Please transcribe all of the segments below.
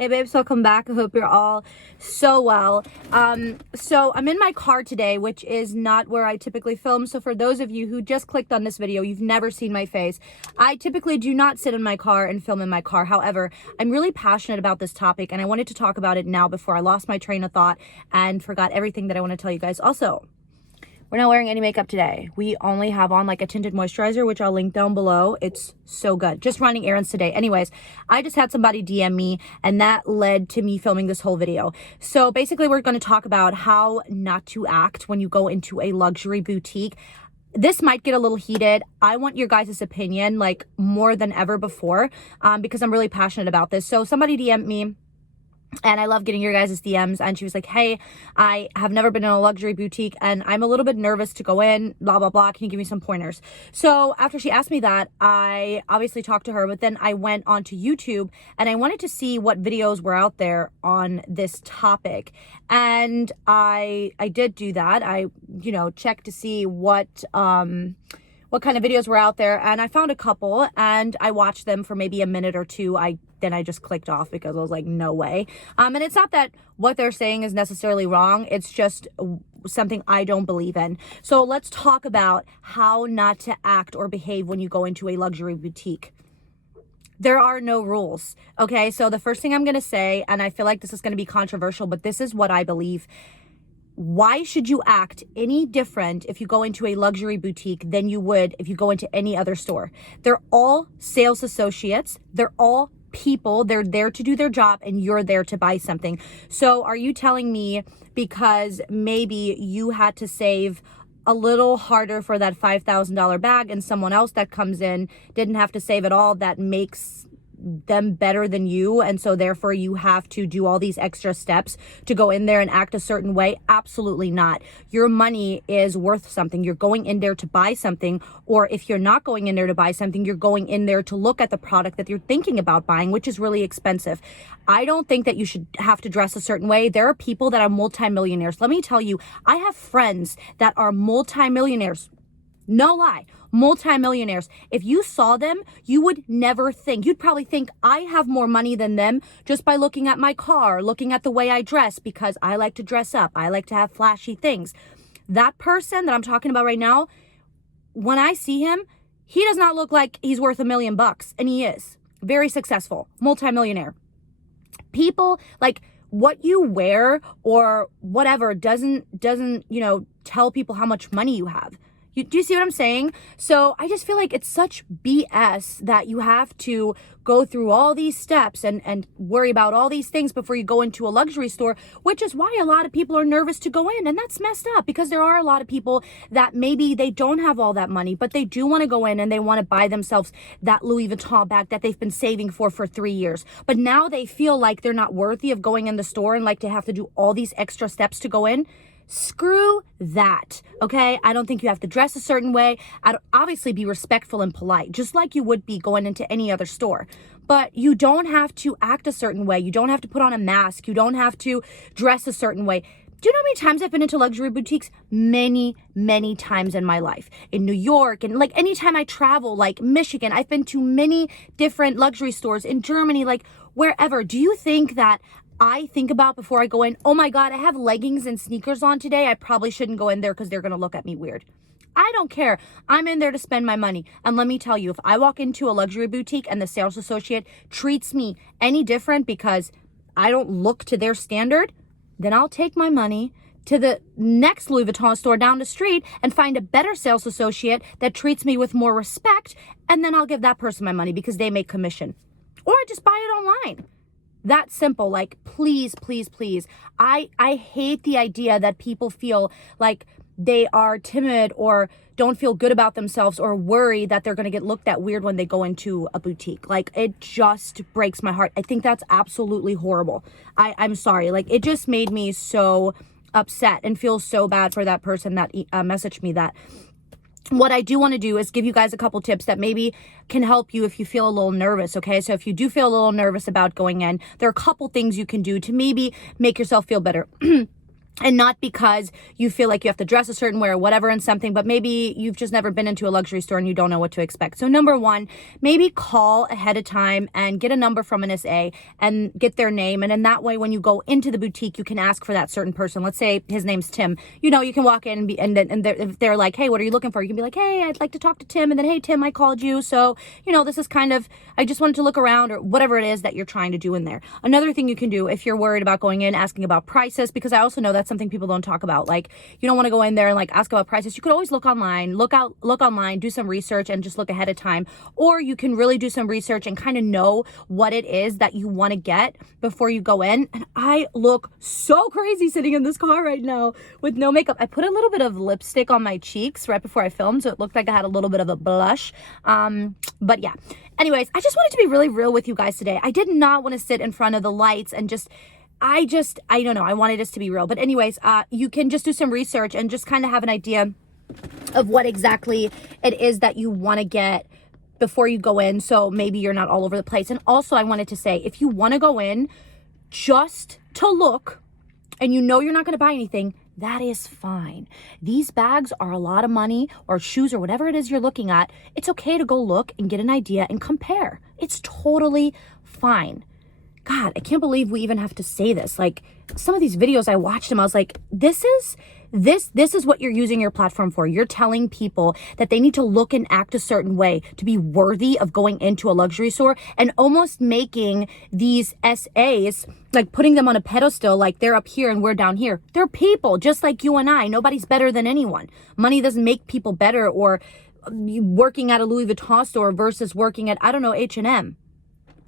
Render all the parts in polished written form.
Hey babes, welcome back. I hope you're all so well. So I'm in my car today, which is not where I typically film. So for those of you who just clicked on this video, you've never seen my face. I typically do not sit in my car and film in my car. However, I'm really passionate about this topic and I wanted to talk about it now before I lost my train of thought and forgot everything that I want to tell you guys. Also, we're not wearing any makeup today. We only have on like a tinted moisturizer, which I'll link down below. It's so good. Just running errands today. Anyways, I just had somebody DM me and that led to me filming this whole video. So basically we're going to talk about how not to act when you go into a luxury boutique. This might get a little heated. I want your guys' opinion like more than ever before because I'm really passionate about this. So somebody DM'd me. And I love getting your guys' DMs. And she was like, hey, I have never been in a luxury boutique and I'm a little bit nervous to go in, blah, blah, blah. Can you give me some pointers? So after she asked me that, I obviously talked to her, but then I went onto YouTube and I wanted to see what videos were out there on this topic. And I did do that. I, checked to see what kind of videos were out there, and I found a couple and I watched them for maybe a minute or two. Then I just clicked off because I was like, no way. And it's not that what they're saying is necessarily wrong. It's just something I don't believe in. So let's talk about how not to act or behave when you go into a luxury boutique. There are no rules. Okay, so the first thing I'm going to say, and I feel like this is going to be controversial, but this is what I believe. Why should you act any different if you go into a luxury boutique than you would if you go into any other store? They're all sales associates. They're all people. They're there to do their job and you're there to buy something. So are you telling me because maybe you had to save a little harder for that $5,000 bag and someone else that comes in didn't have to save at all, that makes them better than you, and so therefore you have to do all these extra steps to go in there and act a certain way? Absolutely not. Your money is worth something. You're going in there to buy something, or if you're not going in there to buy something, you're going in there to look at the product that you're thinking about buying, which is really expensive. I don't think that you should have to dress a certain way. There are people that are multimillionaires. Let me tell you, I have friends that are multimillionaires. No lie, multimillionaires. If you saw them, you would never think. You'd probably think I have more money than them just by looking at my car, looking at the way I dress, because I like to dress up. I like to have flashy things. That person that I'm talking about right now, when I see him, he does not look like he's worth $1 million, and he is very successful, multimillionaire. People like what you wear or whatever doesn't tell people how much money you have. Do you see what I'm saying? So I just feel like it's such BS that you have to go through all these steps and worry about all these things before you go into a luxury store, which is why a lot of people are nervous to go in. And that's messed up because there are a lot of people that maybe they don't have all that money, but they do want to go in and they want to buy themselves that Louis Vuitton bag that they've been saving for 3 years. But now they feel like they're not worthy of going in the store and like to have to do all these extra steps to go in. Screw that, okay? I don't think you have to dress a certain way. I'd obviously be respectful and polite, just like you would be going into any other store. But you don't have to act a certain way. You don't have to put on a mask. You don't have to dress a certain way. Do you know how many times I've been into luxury boutiques? Many, many times in my life. In New York and like anytime I travel, like Michigan, I've been to many different luxury stores in Germany, like wherever. Do you think that I think about before I go in, oh my God, I have leggings and sneakers on today. I probably shouldn't go in there because they're going to look at me weird. I don't care. I'm in there to spend my money. And let me tell you, if I walk into a luxury boutique and the sales associate treats me any different because I don't look to their standard, then I'll take my money to the next Louis Vuitton store down the street and find a better sales associate that treats me with more respect. And then I'll give that person my money because they make commission. Or I just buy it online. That simple. Like, please, please, please. I hate the idea that people feel like they are timid or don't feel good about themselves or worry that they're going to get looked at weird when they go into a boutique. Like, it just breaks my heart. I think that's absolutely horrible. I'm sorry. Like, it just made me so upset and feel so bad for that person that messaged me that. What I do want to do is give you guys a couple tips that maybe can help you if you feel a little nervous, okay? So if you do feel a little nervous about going in, there are a couple things you can do to maybe make yourself feel better. And not because you feel like you have to dress a certain way or whatever in something, but maybe you've just never been into a luxury store and you don't know what to expect. So number one, maybe call ahead of time and get a number from an SA and get their name. And in that way, when you go into the boutique, you can ask for that certain person. Let's say his name's Tim. You know, you can walk in and if they're like, hey, what are you looking for? You can be like, hey, I'd like to talk to Tim. And then, hey, Tim, I called you. So, you know, this is kind of, I just wanted to look around, or whatever it is that you're trying to do in there. Another thing you can do if you're worried about going in, asking about prices, because I also know that's something people don't talk about. Like, you don't want to go in there and like ask about prices. You could always look online, look online, do some research and just look ahead of time. Or you can really do some research and kind of know what it is that you want to get before you go in. And I look so crazy sitting in this car right now with no makeup. I put a little bit of lipstick on my cheeks right before I filmed, so it looked like I had a little bit of a blush. But yeah. Anyways, I just wanted to be really real with you guys today. I did not want to sit in front of the lights and I don't know. I wanted us to be real. But anyways, you can just do some research and just kind of have an idea of what exactly it is that you want to get before you go in. So maybe you're not all over the place. And also I wanted to say, if you want to go in just to look and you know you're not going to buy anything, that is fine. These bags are a lot of money, or shoes, or whatever it is you're looking at. It's okay to go look and get an idea and compare. It's totally fine. God, I can't believe we even have to say this. Like, some of these videos I watched them, I was like, this is what you're using your platform for. You're telling people that they need to look and act a certain way to be worthy of going into a luxury store, and almost making these SAs, like putting them on a pedestal, like they're up here and we're down here. They're people just like you and I. Nobody's better than anyone. Money doesn't make people better, or working at a Louis Vuitton store versus working at, I don't know, H&M.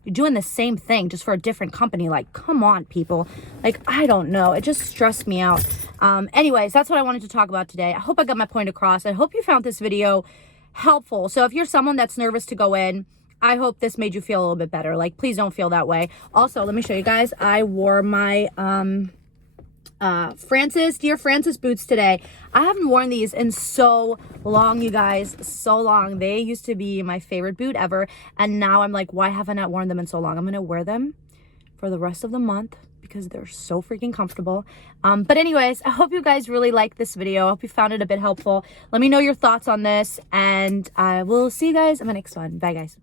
You're doing the same thing just for a different company. Like, come on, people. Like, I don't know. It just stressed me out. Anyways, that's what I wanted to talk about today. I hope I got my point across. I hope you found this video helpful. So if you're someone that's nervous to go in, I hope this made you feel a little bit better. Like, please don't feel that way. Also, let me show you guys. I wore my Dear Francis boots today. I haven't worn these in so long, you guys, so long. They used to be my favorite boot ever, and now I'm like, why haven't I worn them in so long? I'm gonna wear them for the rest of the month because they're so freaking comfortable. But anyways, I hope you guys really liked this video. I hope you found it a bit helpful. Let me know your thoughts on this, and I will see you guys in my next one. Bye, guys.